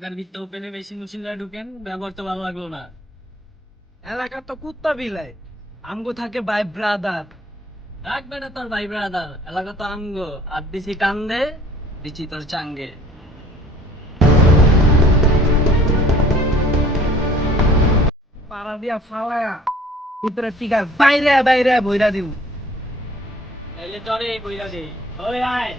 এলাকার ভিতরে ওপেনে বেশি মুসলিমরা ঢুকেন, ব্যবহার তো ভালো লাগলো না। এলাকা তো কুত্তা বিলাই, আমগো থাকে ভাই ব্রাদার। রাখবে না তোর ভাই ব্রাদার, এলাকা তো আমগো। আর দিছি কান্দে, দিছি তোর চাঙ্গে। পাড়া দিয়া ফালায়া ভিতরে টিকা বাইরে বাইরে বইরা দিব। এই যে চরে বইরা দে, ওই আয়।